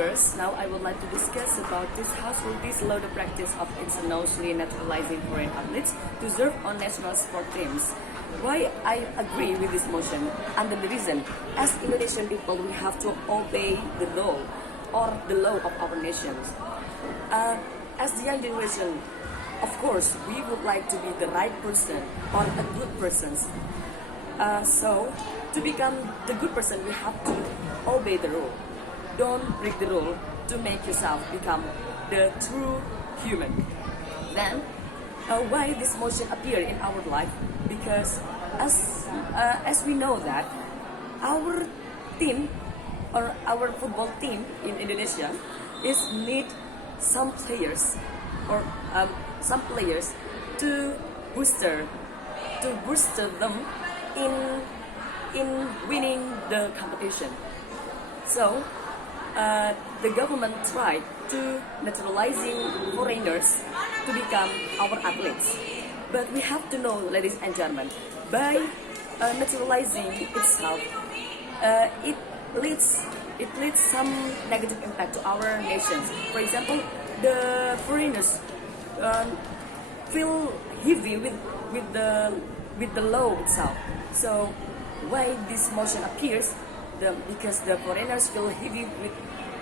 viewers, now I would like to discuss about this how will this allow the practice of Instanously naturalizing foreign athletes to serve on national sport teams. Why I agree with this motion? Under the reason, as Indonesian people, we have to obey the law or the law of our nations. As the young generation, of course, we would like to be the right person or a good person. So, to become the good person, we have to obey the rule. Don't break the rule to make yourself become the true human. Then, why this motion appear in our life? Because as we know that our team or our football team in Indonesia is need some players or some players to booster them in winning the competition. So the government tried to naturalizing foreigners to become our athletes. But we have to know, ladies and gentlemen, by naturalizing itself, it leads some negative impact to our nations. For example, the foreigners feel heavy with the law itself. So why this motion appears? Because the foreigners feel heavy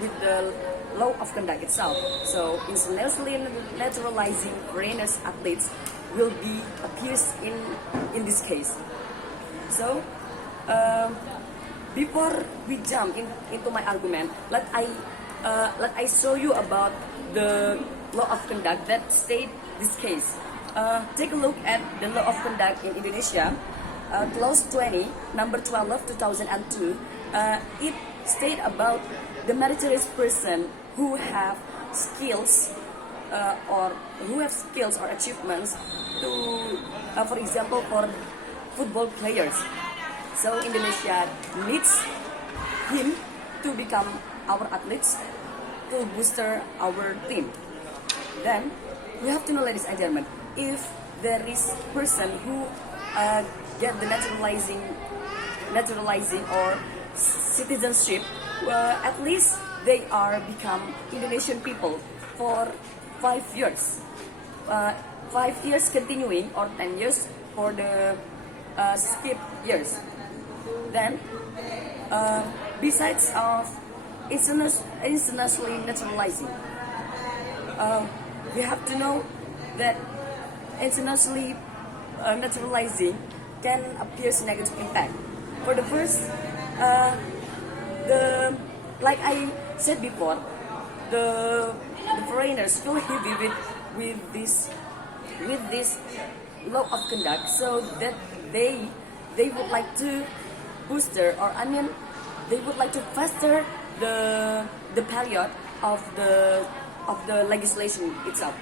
with the law of conduct itself. So instantly naturalizing foreigners athletes will be appears in this case. So before we jump into my argument, let I show you about the law of conduct that state this case. Take a look at the law of conduct in Indonesia, clause 20, number 12, 2002. It state about the meritorious person who have skills or achievements to, for example, for football players. So Indonesia needs him to become our athletes to booster our team. Then we have to know, ladies and gentlemen, if there is person who get the naturalizing or citizenship, at least they are become Indonesian people for 5 years. 5 years continuing or 10 years for the skip years. Then, besides of internationally naturalizing, we have to know that internationally naturalizing can appear negative impact. For the first, like I said before, the foreigners feel heavy with this law of conduct, so that they would like to booster, or I mean they would like to faster the period of the legislation itself.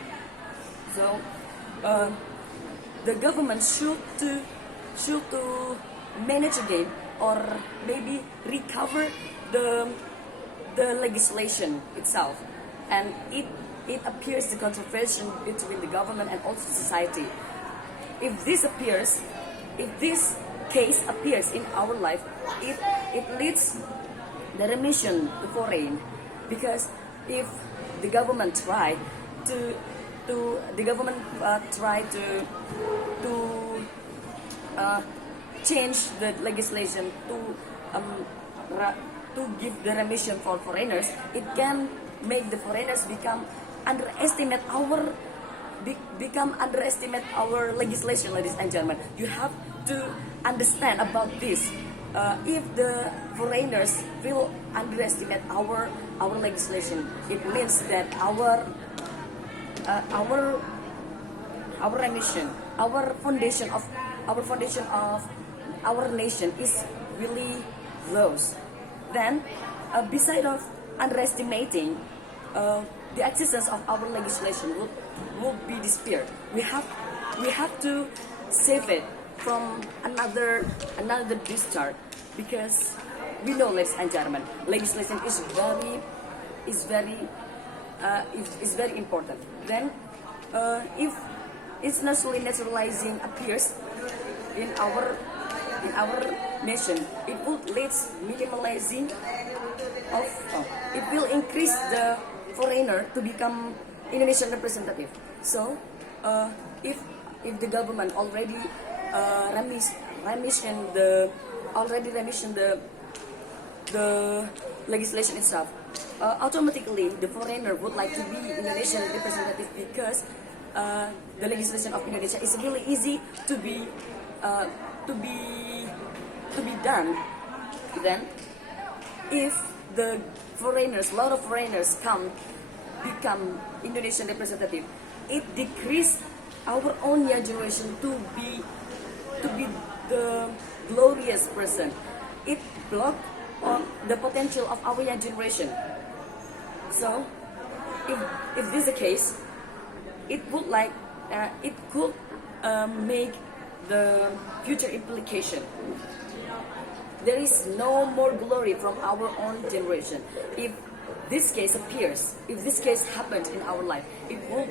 So the government should to manage again or maybe recover the legislation itself, and it appears the controversy between the government and also society. If this case appears in our life, it leads the remission to foreign, because if the government try to change the legislation to give the remission for foreigners, it can make the foreigners underestimate our legislation, ladies and gentlemen. You have to understand about this. If the foreigners will underestimate our legislation, it means that our remission, our foundation of our nation is really lost. Then, beside of underestimating the existence of our legislation will be disappeared. We have to save it from another discharge, because we know, ladies and gentlemen, legislation is very important. Then, if internationally naturalizing appears in our nation, it would lead minimalizing of it will increase the foreigner to become Indonesian representative. So if the government already remission the legislation itself, automatically the foreigner would like to be Indonesian representative because the legislation of Indonesia is really easy to be done. Then, if the foreigners, a lot of foreigners become Indonesian representative, it decrease our own young generation to be the glorious person. It block on the potential of our young generation. So, if this is the case, it would it could make the future implication. There is no more glory from our own generation. If this case appears, if this case happens in our life, it will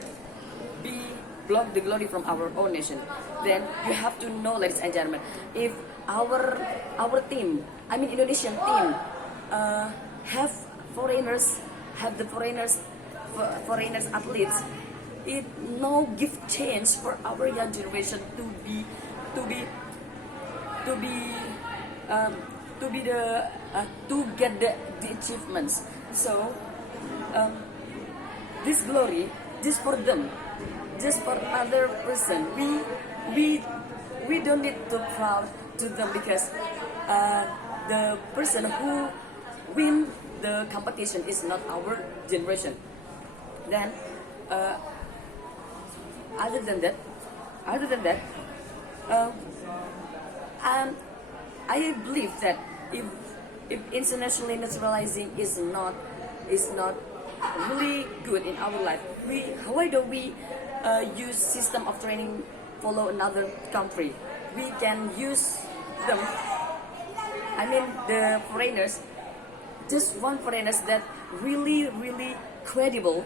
be block the glory from our own nation. Then you have to know, ladies and gentlemen, if our team, I mean Indonesian team, have the foreigners athletes, it no give chance for our young generation to get the achievements. So this glory just for them, just for other person. We don't need to proud to them because the person who win the competition is not our generation. Then other than that, I believe that if internationally naturalizing is not really good in our life, why don't we use system of training follow another country? We can use them. I mean the foreigners, just one foreigners that really credible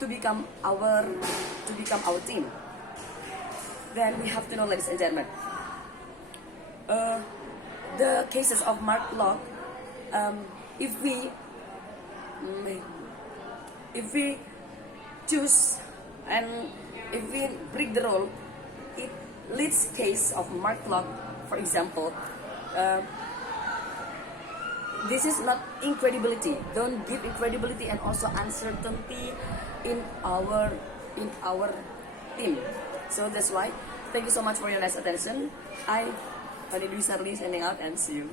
to become our team. Then we have to know, ladies and gentlemen, the cases of Mark Locke. If we choose and if we break the rule, it leads case of Mark Locke, for example. This is not incredibility. Don't give incredibility and also uncertainty in our team. So that's why. Thank you so much for your nice attention. I, Fanny Dwi Sarli, signing out and see you.